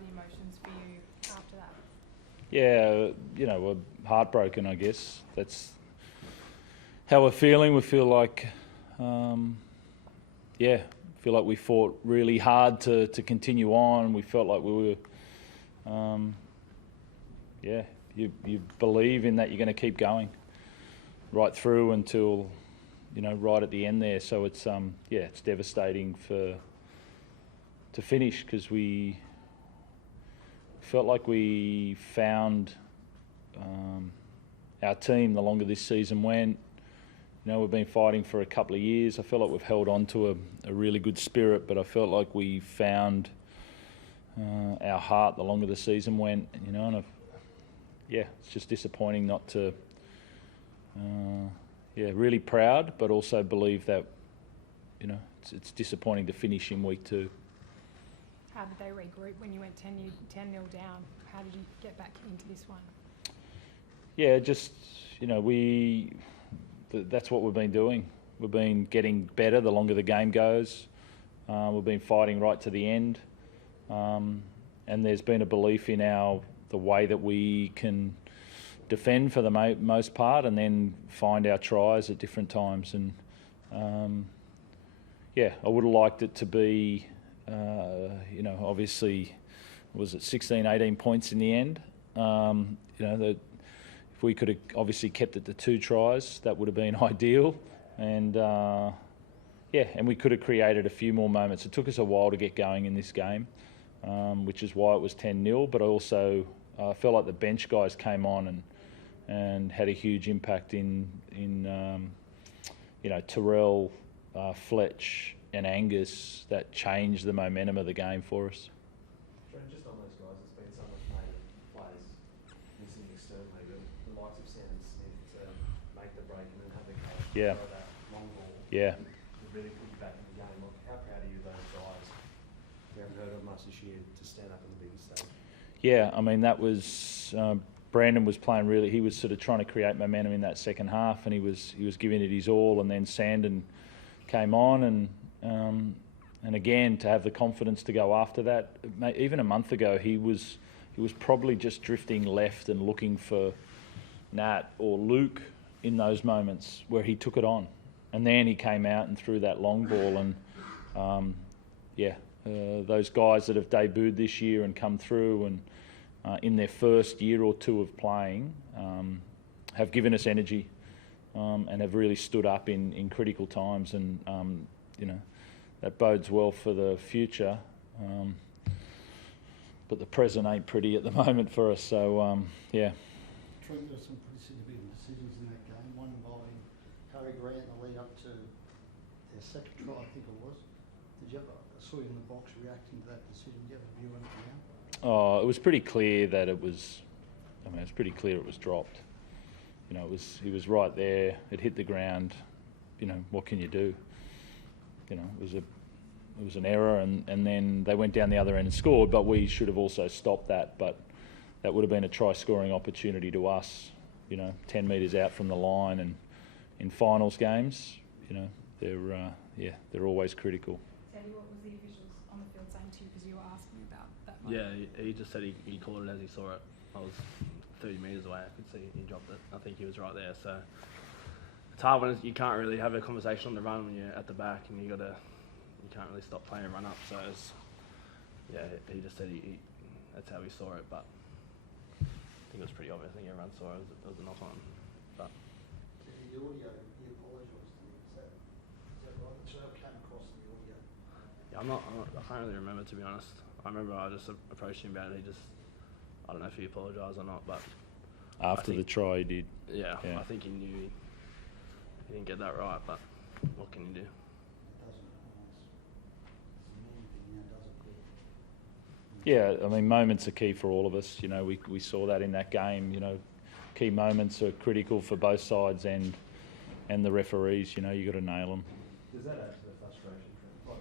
the emotions for you after that? Yeah, we're heartbroken, I guess. That's how we're feeling. We feel like, we fought really hard to continue on. We felt like we were, you believe in that you're going to keep going right through until, right at the end there. So it's, it's devastating to finish, because we felt like we found our team the longer this season went. We've been fighting for a couple of years. I feel like we've held on to a really good spirit, but I felt like we found our heart the longer the season went. And it's just disappointing not to. Really proud, but also believe that it's disappointing to finish in week 2. How did they regroup when you went 10-0 down? How did you get back into this one? Yeah, just, that's what we've been doing. We've been getting better the longer the game goes. We've been fighting right to the end. And there's been a belief in the way that we can defend for the most part, and then find our tries at different times. And, I would have liked it to be, obviously, was it 16, 18 points in the end? If we could have obviously kept it to 2 tries, that would have been ideal. And, and we could have created a few more moments. It took us a while to get going in this game, which is why it was 10-0. But I also felt like the bench guys came on and had a huge impact in Terrell, Fletch and Angus, that changed the momentum of the game for us. Just on those guys, it's been so much made of players missing externally, but the likes of Sam Smith to make the break and then have the courage to throw that long ball to really put you back in the game. How proud are you of those guys? We haven't heard of much this year to stand up on the biggest stage. Yeah, I mean, that was Brandon was playing really. He was sort of trying to create momentum in that second half, and he was giving it his all. And then Sandon came on, and again, to have the confidence to go after that. Even a month ago, he was probably just drifting left and looking for Nat or Luke in those moments where he took it on, and then he came out and threw that long ball. And those guys that have debuted this year and come through and in their first year or 2 of playing have given us energy and have really stood up in critical times. And that bodes well for the future, but the present ain't pretty at the moment for us. So Trent, there were some pretty significant decisions in that game. One involving Harry Grant in the lead up to their second try, I think it was. Did you ever, I saw you in the box reacting to that decision. Did you have a view on it now? Oh, it was pretty clear that it was. I mean, it was pretty clear it was dropped. He was right there. It hit the ground. What can you do? It was an error, and then they went down the other end and scored. But we should have also stopped that. But that would have been a try-scoring opportunity to us. 10 metres out from the line, and in finals games, they're always critical. Teddy, what was the officials on the field saying to you, because you were asking about that moment? Yeah, he just said he called it as he saw it. I was 30 metres away. I could see he dropped it. I think he was right there. So it's hard when you can't really have a conversation on the run when you're at the back, and you can't really stop playing and run up. So he just said that's how he saw it. But I think it was pretty obvious. I think everyone saw it. It was a knock on. But The audio, he apologised to me. Is that right? So it came across in the audio. yeah, I can't really remember, to be honest. I remember I just approached him about it. I don't know if he apologised or not, but After the try, he did. Yeah, I think he knew he didn't get that right, but what can you do? Yeah, I mean, moments are key for all of us. We saw that in that game. Key moments are critical for both sides and the referees. You got to nail them. Does that add to the frustration? Like,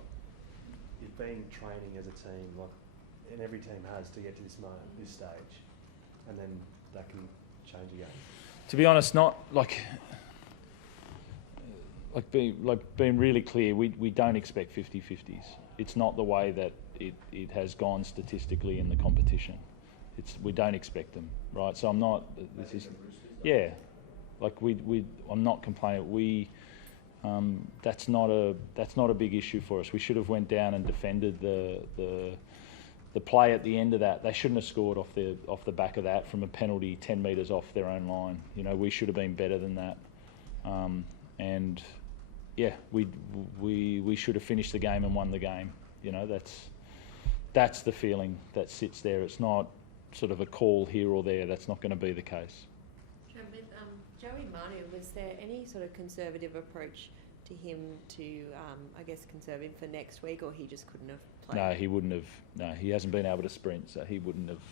you've been training as a team, and every team has, to get to this moment, this stage, and then that can change again. To be honest, not being really clear, we don't expect 50-50s. It's not the way that it has gone statistically in the competition. We don't expect them, right? So I'm not. This is, yeah, like I'm not complaining. That's not a big issue for us. We should have went down and defended the play at the end of that. They shouldn't have scored off the back of that from a penalty 10 metres off their own line. You know, we should have been better than that. And yeah, we should have finished the game and won the game. You know, that's the feeling that sits there. It's not sort of a call here or there. That's not going to be the case. With Joey Manu, was there any sort of conservative approach to him to, I guess, conserve him for next week, or he just couldn't have played? No, he wouldn't have. No, he hasn't been able to sprint, so he wouldn't have.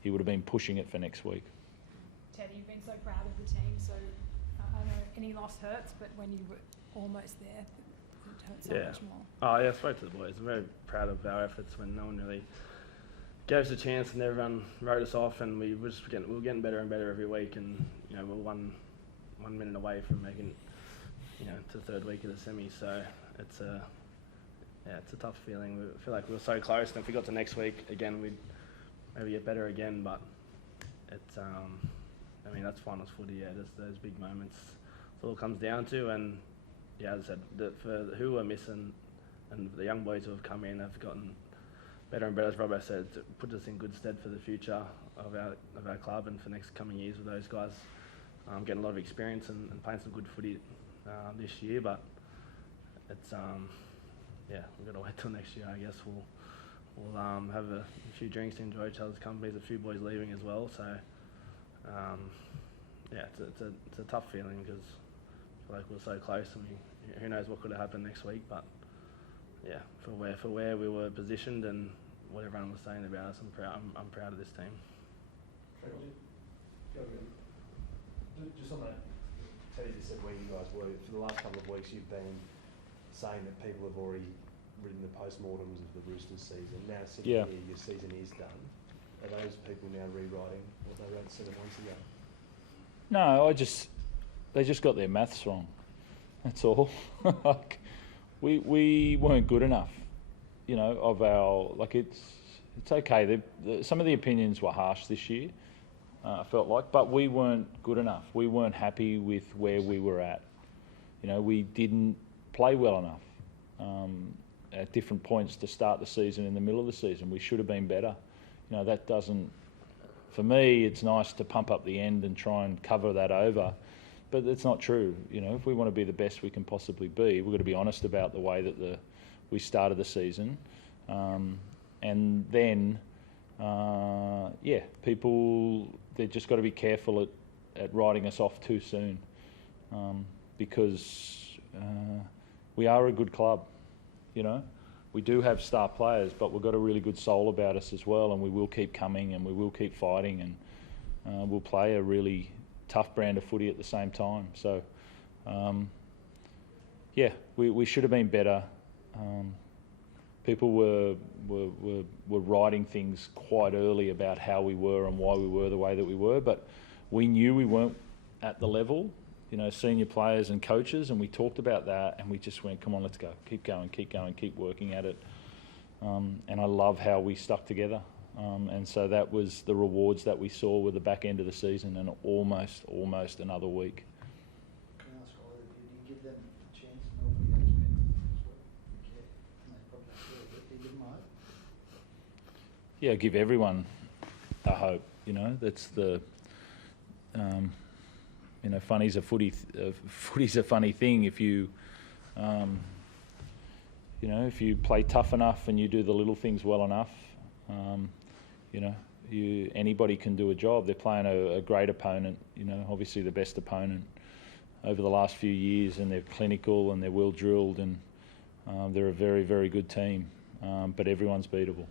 He would have been pushing it for next week. Teddy, you've been so proud of the team, so I know any loss hurts, but when you were almost there, it hurts so much more. Oh yeah, I spoke to the boys. I'm very proud of our efforts when no one really gave us a chance and everyone wrote us off, and we were getting better and better every week, and you know, we're one minute away from making, you know, to the third week of the semi. So it's a tough feeling. We feel like we were so close, and if we got to next week again, we'd maybe get better again. But it's I mean, that's finals footy. Yeah, there's those big moments. It's all it comes down to, and yeah, as I said, for who we're missing, and the young boys who have come in have gotten better and better. As Robbo said, it puts us in good stead for the future of our club and for next coming years with those guys. Getting a lot of experience and playing some good footy this year, but it's yeah, we've got to wait till next year. I guess we'll have a few drinks, enjoy each other's company. There's a few boys leaving as well, so yeah, it's a tough feeling because I feel like we're so close, and who knows what could have happened next week. But yeah, for where we were positioned and what everyone was saying about us, I'm proud of this team. Just on that, Teddy just said where you guys were. For the last couple of weeks, you've been saying that people have already written the post-mortems of the Roosters season. Now, sitting here, your season is done. Are those people now rewriting what they wrote 7 months ago? No, they just got their maths wrong. That's all. Like, we weren't good enough. You know, of our, like, it's okay. Some of the opinions were harsh this year. I felt like, but we weren't good enough. We weren't happy with where we were at. You know, we didn't play well enough at different points to start the season. In the middle of the season, we should have been better. You know, that doesn't. For me, it's nice to pump up the end and try and cover that over, but it's not true. You know, if we want to be the best we can possibly be, we've got to be honest about the way that we started the season, and then. Yeah, people, they've just got to be careful at writing us off too soon, because we are a good club, you know. We do have star players, but we've got a really good soul about us as well, and we will keep coming and we will keep fighting, and we'll play a really tough brand of footy at the same time. So, yeah, we should have been better. People were writing things quite early about how we were and why we were the way that we were, but we knew we weren't at the level, you know, senior players and coaches, and we talked about that, and we just went, come on, let's go, keep going, keep working at it. And I love how we stuck together, and so that was the rewards that we saw with the back end of the season, and almost another week. Can I ask either of you, do you give them a chance to know what the game's been this week? Yeah, and they probably feel that. Do you give them hope? Yeah, give everyone a hope. You know, that's the. You know, footy's a funny thing. If you, you know, if you play tough enough and you do the little things well enough, you know, anybody can do a job. They're playing a great opponent. You know, obviously the best opponent over the last few years, and they're clinical and they're well drilled, and they're a very, very good team. But everyone's beatable.